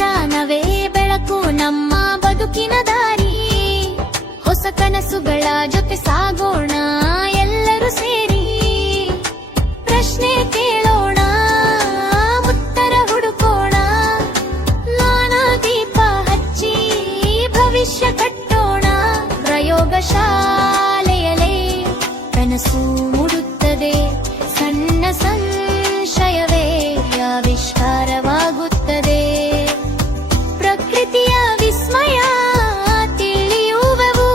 ವಿಜ್ಞಾನವೇ ಬೆಳಕು ನಮ್ಮ ಬದುಕಿನ ದಾರಿ. ಹೊಸ ಕನಸುಗಳ ಜೊತೆ ಸಾಗೋಣ ಎಲ್ಲರೂ ಸೇರಿ. ಪ್ರಶ್ನೆ ಕೇಳೋಣ, ಉತ್ತರ ಹುಡುಕೋಣ, ನಾನಾ ದೀಪ ಹಚ್ಚಿ ಭವಿಷ್ಯ ಕಟ್ಟೋಣ. ಪ್ರಯೋಗಶಾಲೆಯಲೇ ಕನಸು ಮೂಡುತ್ತದೆ, ಸಣ್ಣ ಸಂಶಯವೇ ಆವಿಷ್ಕಾರವಾಗುತ್ತದೆ. ಪ್ರಕೃತಿಯ ವಿಸ್ಮಯ ತಿಳಿಯುವವು,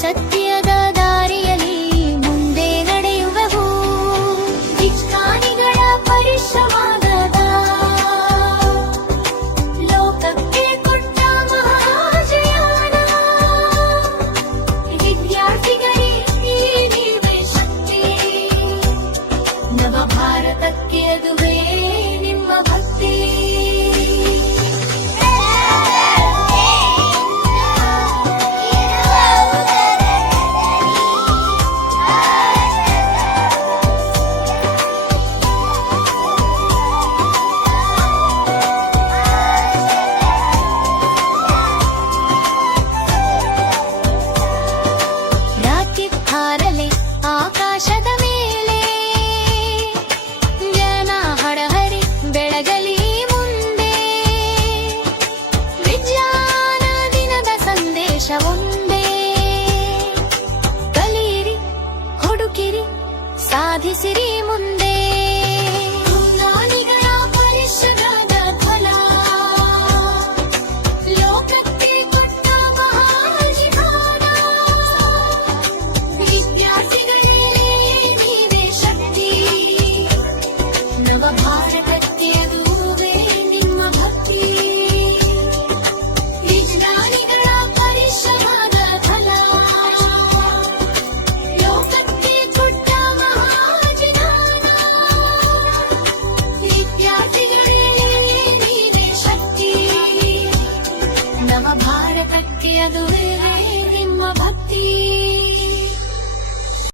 ಸತ್ಯದ ದಾರಿಯಲ್ಲಿ ಮುಂದೆ ನಡೆಯುವವು. ವಿಜ್ಞಾನಿಗಳ ಪರಿಶ್ರಮದ ಲೋಕಕ್ಕೆ ಕೊಟ್ಟ ಮಹಾಜಯಾನ. ವಿದ್ಯಾರ್ಥಿಗಳಿಗೆ ನೀವೇ ಶಕ್ತಿ, ನವ ಭಾರತಕ್ಕೆ ಅದುವೇ ನಿಮ್ಮ ಭಕ್ತಿ. ರಾಕೆಟ್ ಹಾರಲಿ ಆಕಾಶದ ಮೇಲೆ, ಜನ ಹಡಹರಿ ಬೆಳಗಲಿ ಮುಂದೆ. ವಿಜ್ಞಾನ ದಿನದ ಸಂದೇಶ ಒಂದೇ, ಕಲಿಯಿರಿ, ಹುಡುಕಿರಿ, ಸಾಧಿಸಿರಿ ಮುಂದೆ. ವಿಜ್ಞಾನಿಗಳ ಪರಿಶ್ರಮದ ಫಲ ಲೋಕಕ್ಕೆ ಕೊಟ್ಟ ಮಹಾಜೀವನ. ವಿದ್ಯಾರ್ಥಿಗಳೇ ನೀವೇ ಶಕ್ತಿ, ನವ ಭಾರತ